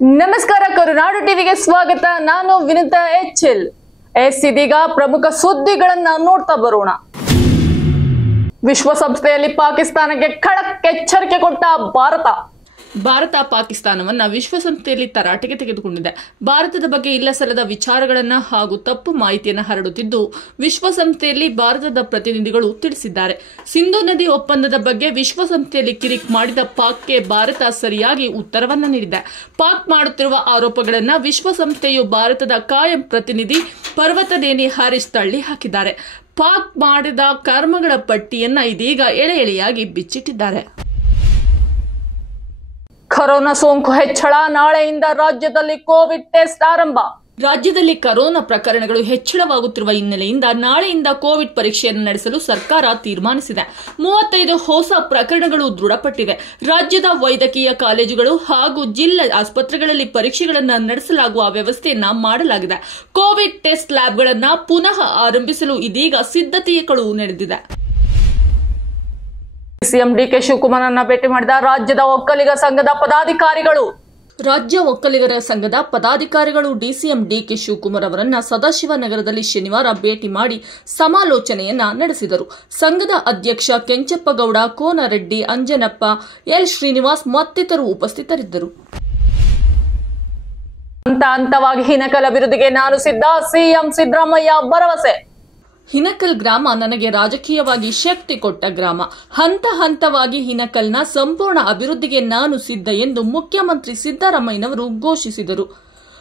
ನಮಸ್ಕಾರ, ಕರುನಾಡು ಟಿವಿಗೆ ಸ್ವಾಗತ. ನಾನು ವಿನುತಾ ಎಚ್ಎಲ್. ಇದೀಗ ಪ್ರಮುಖ ಸುದ್ದಿಗಳನ್ನ ನೋಡ್ತಾ ಬರೋಣ. ವಿಶ್ವಸಂಸ್ಥೆಯಲ್ಲಿ ಪಾಕಿಸ್ತಾನಕ್ಕೆ ಖಡಕ್ ಎಚ್ಚರಿಕೆ ಕೊಟ್ಟ ಭಾರತ ಪಾಕಿಸ್ತಾನವನ್ನ ವಿಶ್ವಸಂಸ್ಥೆಯಲ್ಲಿ ತರಾಟೆಗೆ ತೆಗೆದುಕೊಂಡಿದೆ. ಭಾರತದ ಬಗ್ಗೆ ಇಲ್ಲಸಲ್ಲದ ವಿಚಾರಗಳನ್ನ ಹಾಗೂ ತಪ್ಪು ಮಾಹಿತಿಯನ್ನು ಹರಡುತ್ತಿದ್ದು ವಿಶ್ವಸಂಸ್ಥೆಯಲ್ಲಿ ಭಾರತದ ಪ್ರತಿನಿಧಿಗಳು ತಿಳಿಸಿದ್ದಾರೆ. ಸಿಂಧು ನದಿ ಒಪ್ಪಂದದ ಬಗ್ಗೆ ವಿಶ್ವಸಂಸ್ಥೆಯಲ್ಲಿ ಕಿರಿಕ್ ಮಾಡಿದ ಪಾಕ್ಗೆ ಭಾರತ ಸರಿಯಾಗಿ ಉತ್ತರವನ್ನ ನೀಡಿದೆ. ಪಾಕ್ ಮಾಡುತ್ತಿರುವ ಆರೋಪಗಳನ್ನ ವಿಶ್ವಸಂಸ್ಥೆಯು ಭಾರತದ ಕಾಯಂ ಪ್ರತಿನಿಧಿ ಪರ್ವತನೇನಿ ಹಾರಿಸ್ ತಳ್ಳಿ ಹಾಕಿದ್ದಾರೆ. ಪಾಕ್ ಮಾಡಿದ ಕರ್ಮಗಳ ಪಟ್ಟಿಯನ್ನ ಇದೀಗ ಎಳೆ ಎಳೆಯಾಗಿ ಬಿಚ್ಚಿಟ್ಟಿದ್ದಾರೆ. ಕೊರೋನಾ ಸೋಂಕು ಹೆಚ್ಚಳ, ನಾಳೆಯಿಂದ ರಾಜ್ಯದಲ್ಲಿ ಕೋವಿಡ್ ಟೆಸ್ಟ್ ಆರಂಭ. ರಾಜ್ಯದಲ್ಲಿ ಕೊರೋನಾ ಪ್ರಕರಣಗಳು ಹೆಚ್ಚಳವಾಗುತ್ತಿರುವ ಹಿನ್ನೆಲೆಯಿಂದ ನಾಳೆಯಿಂದ ಕೋವಿಡ್ ಪರೀಕ್ಷೆಯನ್ನು ನಡೆಸಲು ಸರ್ಕಾರ ತೀರ್ಮಾನಿಸಿದೆ. 35 ಹೊಸ ಪ್ರಕರಣಗಳು ದೃಢಪಟ್ಟಿವೆ. ರಾಜ್ಯದ ವೈದ್ಯಕೀಯ ಕಾಲೇಜುಗಳು ಹಾಗೂ ಜಿಲ್ಲಾ ಆಸ್ಪತ್ರೆಗಳಲ್ಲಿ ಪರೀಕ್ಷೆಗಳನ್ನು ನಡೆಸಲಾಗುವ ವ್ಯವಸ್ಥೆಯನ್ನ ಮಾಡಲಾಗಿದೆ. ಕೋವಿಡ್ ಟೆಸ್ಟ್ ಲ್ಯಾಬ್ಗಳನ್ನು ಪುನಃ ಆರಂಭಿಸಲು ಇದೀಗ ಸಿದ್ಧತೆಗಳು ನಡೆದಿದೆ. ಸಿಎಂ ಡಿಕೆ ಶಿವಕುಮಾರನ್ನ ಭೇಟಿ ಮಾಡಿದ ರಾಜ್ಯದ ಒಕ್ಕಲಿಗ ಸಂಘದ ಪದಾಧಿಕಾರಿಗಳು. ರಾಜ್ಯ ಒಕ್ಕಲಿಗರ ಸಂಘದ ಪದಾಧಿಕಾರಿಗಳು ಡಿಸಿಎಂ ಡಿಕೆ ಶಿವಕುಮಾರ್ ಅವರನ್ನ ಸದಾಶಿವನಗರದಲ್ಲಿ ಶನಿವಾರ ಭೇಟಿ ಮಾಡಿ ಸಮಾಲೋಚನೆಯನ್ನ ನಡೆಸಿದರು. ಸಂಘದ ಅಧ್ಯಕ್ಷ ಕೆಂಚಪ್ಪಗೌಡ, ಕೋನರೆಡ್ಡಿ, ಅಂಜನಪ್ಪ, ಎಲ್ ಶ್ರೀನಿವಾಸ್ ಮತ್ತಿತರರು ಉಪಸ್ಥಿತರಿದ್ದರು. ಹಂತವಾಗಿ ಹಿನಕಲ್ ಅಭಿವೃದ್ಧಿಗೆ ನಾನು ಸಿದ್ಧ, ಸಿಎಂ ಸಿದ್ದರಾಮಯ್ಯ ಭರವಸೆ. ಹಿನಕಲ್ ಗ್ರಾಮ ನನಗೆ ರಾಜಕೀಯವಾಗಿ ಶಕ್ತಿ ಕೊಟ್ಟ ಗ್ರಾಮ. ಹಂತವಾಗಿ ಹಿನಕಲ್ನ ಸಂಪೂರ್ಣ ಅಭಿವೃದ್ಧಿಗೆ ನಾನು ಸಿದ್ಧ ಎಂದು ಮುಖ್ಯಮಂತ್ರಿ ಸಿದ್ದರಾಮಯ್ಯನವರು ಘೋಷಿಸಿದರು.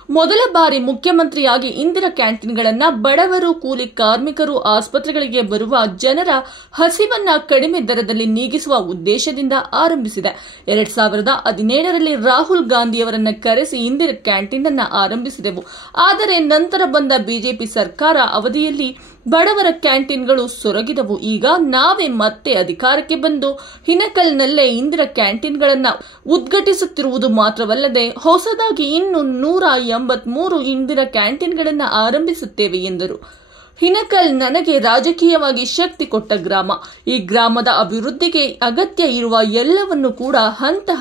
ಮೊದಲ ಬಾರಿ ಮುಖ್ಯಮಂತ್ರಿಯಾಗಿ ಇಂದಿರಾ ಕ್ಯಾಂಟೀನ್ಗಳನ್ನ ಬಡವರು, ಕೂಲಿ ಕಾರ್ಮಿಕರು, ಆಸ್ಪತ್ರೆಗಳಿಗೆ ಬರುವ ಜನರ ಹಸಿವನ್ನ ಕಡಿಮೆ ದರದಲ್ಲಿ ನೀಗಿಸುವ ಉದ್ದೇಶದಿಂದ ಆರಂಭಿಸಿದೆ. 2017ರಲ್ಲಿ ರಾಹುಲ್ ಗಾಂಧಿಯವರನ್ನ ಕರೆಸಿ ಇಂದಿರಾ ಕ್ಯಾಂಟೀನ್ ಅನ್ನ ಆರಂಭಿಸಿದೆವು. ಆದರೆ ನಂತರ ಬಂದ ಬಿಜೆಪಿ ಸರ್ಕಾರ ಅವಧಿಯಲ್ಲಿ ಬಡವರ ಕ್ಯಾಂಟೀನ್ಗಳು ಸೊರಗಿದವು. ಈಗ ನಾವೇ ಮತ್ತೆ ಅಧಿಕಾರಕ್ಕೆ ಬಂದು ಹಿನಕಲ್ನಲ್ಲೇ ಇಂದಿರಾ ಕ್ಯಾಂಟೀನ್ಗಳನ್ನ ಉದ್ಘಾಟಿಸುತ್ತಿರುವುದು ಮಾತ್ರವಲ್ಲದೆ ಹೊಸದಾಗಿ ಇನ್ನು 183 ಇಂದಿರಾ ಕ್ಯಾಂಟೀನ್ಗಳನ್ನ ಆರಂಭಿಸುತ್ತೇವೆ ಎಂದರು. ಹಿನಕಲ್ ನನಗೆ ರಾಜಕೀಯವಾಗಿ ಶಕ್ತಿ ಕೊಟ್ಟ ಗ್ರಾಮ. ಈ ಗ್ರಾಮದ ಅಭಿವೃದ್ಧಿಗೆ ಅಗತ್ಯ ಇರುವ ಎಲ್ಲವನ್ನೂ ಕೂಡ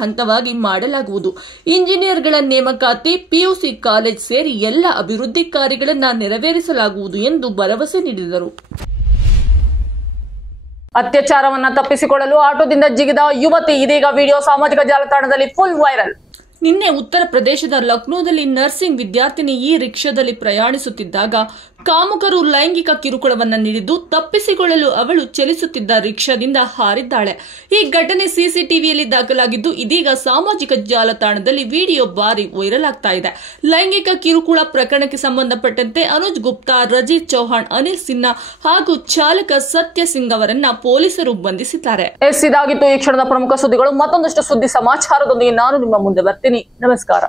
ಹಂತವಾಗಿ ಮಾಡಲಾಗುವುದು. ಇಂಜಿನಿಯರ್ಗಳ ನೇಮಕಾತಿ, ಪಿಯುಸಿ ಕಾಲೇಜ್ ಸೇರಿ ಎಲ್ಲ ಅಭಿವೃದ್ಧಿ ಕಾರ್ಯಗಳನ್ನು ನೆರವೇರಿಸಲಾಗುವುದು ಎಂದು ಭರವಸೆ ನೀಡಿದರು. ಅತ್ಯಾಚಾರವನ್ನ ತಪ್ಪಿಸಿಕೊಳ್ಳಲು ಆಟೋದಿಂದ ಜಿಗಿದ ಯುವತಿ, ಇದೀಗ ವಿಡಿಯೋ ಸಾಮಾಜಿಕ ಜಾಲತಾಣದಲ್ಲಿ ಫುಲ್ ವೈರಲ್. ನಿನ್ನೆ ಉತ್ತರ ಪ್ರದೇಶದ ಲಕ್ನೋದಲ್ಲಿ ನರ್ಸಿಂಗ್ ವಿದ್ಯಾರ್ಥಿನಿ ಈ ರಿಕ್ಷಾದಲ್ಲಿ ಪ್ರಯಾಣಿಸುತ್ತಿದ್ದಾಗ ಕಾಮುಕರು ಲೈಂಗಿಕ ಕಿರುಕುಳವನ್ನ ನೀಡಿದ್ದು ತಪ್ಪಿಸಿಕೊಳ್ಳಲು ಅವಳು ಚಲಿಸುತ್ತಿದ್ದ ರಿಕ್ಷಾದಿಂದ ಹಾರಿದ್ದಾಳೆ. ಈ ಘಟನೆ ಸಿಸಿಟಿವಿಯಲ್ಲಿ ದಾಖಲಾಗಿದ್ದು ಇದೀಗ ಸಾಮಾಜಿಕ ಜಾಲತಾಣದಲ್ಲಿ ವಿಡಿಯೋ ಭಾರಿ ವೈರಲ್ ಆಗ್ತಾ ಇದೆ. ಲೈಂಗಿಕ ಕಿರುಕುಳ ಪ್ರಕರಣಕ್ಕೆ ಸಂಬಂಧಪಟ್ಟಂತೆ ಅನುಜ್ ಗುಪ್ತಾ, ರಜಿತ್ ಚೌಹಾಣ್, ಅನಿಲ್ ಸಿನ್ಹಾ ಹಾಗೂ ಚಾಲಕ ಸತ್ಯ ಸಿಂಗ್ ಅವರನ್ನ ಪೊಲೀಸರು ಬಂಧಿಸಿದ್ದಾರೆ. ಇದಾಗಿತ್ತು ಈ ಕ್ಷಣದ ಪ್ರಮುಖ ಸುದ್ದಿಗಳು. ಮತ್ತೊಂದಷ್ಟು ಸುದ್ದಿ ಸಮಾಚಾರದೊಂದಿಗೆ ನಾನು ನಿಮ್ಮ ಮುಂದೆ ಬರ್ತೀನಿ. ನಮಸ್ಕಾರ.